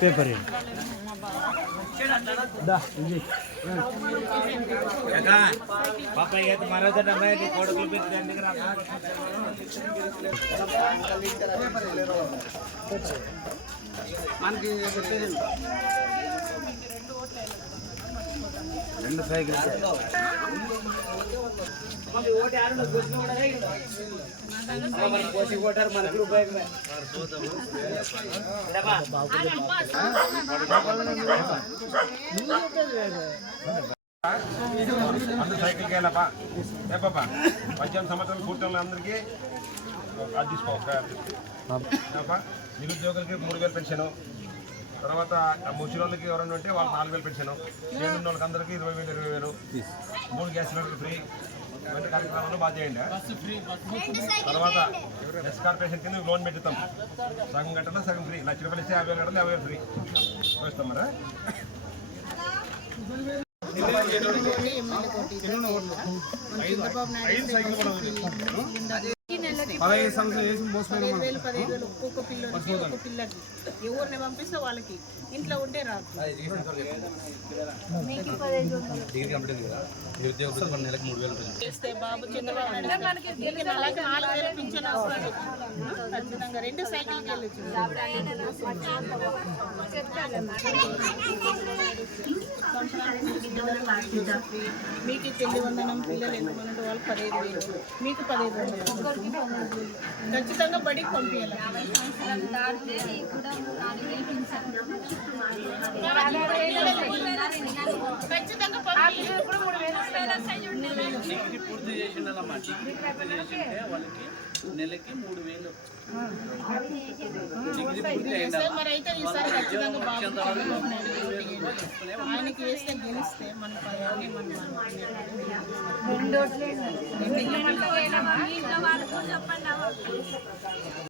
Paper పాప మరొకటి కొడుకులు మనకి రెండు సైకిల్స్ కోసి కొట్టారు మనకు అందరు సైకిల్కి వెళ్ళపా ఏ పాప 18 సంవత్సరాలు పూర్తి అందరికీ అది తీసుకోపా నిరుద్యోగులకి 3000 పెన్షన్, తర్వాత ముసలి వాళ్ళకి ఎవరైనా ఉంటే వాళ్ళు 4000 పెన్షన్, చేనున్న వాళ్ళకి అందరికీ 20,000 20,000, 3 గ్యాస్ సిలిండర్కి ఫ్రీ. ఇవన్నీ కార్యక్రమాలు బాగా చేయండి. తర్వాత ఎస్ కార్పొరేషన్ కింద లోన్ పెట్టుతాం, సగం గంటలో సగం ఫ్రీ. 1,00,000 రూపాయలు ఇస్తే 50,000 గంటలు 50,000 ఫ్రీ వస్తాం. మరా 15 ఒక్కొక్క పిల్లకి ఎవరిని పంపిస్తే వాళ్ళకి ఇంట్లో ఉంటే రాదు. చేస్తే బాబు చంద్రబాబు నాయుడు 4,000 పింఛన్ వస్తుంది. ఖచ్చితంగా 2 సైకిల్కి వెళ్ళచ్చు. మీకు పెళ్లి వందనం, పిల్లలు ఎంతమంది వాళ్ళు 15,000, మీకు 15,000 ఖచ్చితంగా బడికి పంపించాలి. ఖచ్చితంగా పూర్తి చేసిండాలమ్మా. డిగ్రీ పూర్తి చేసింటే వాళ్ళకి నెలకి 3,000. మరి అయితే ఈసారి ఖచ్చితంగా ఆయనకి వేస్తే గెలిస్తే మన చెప్పండి.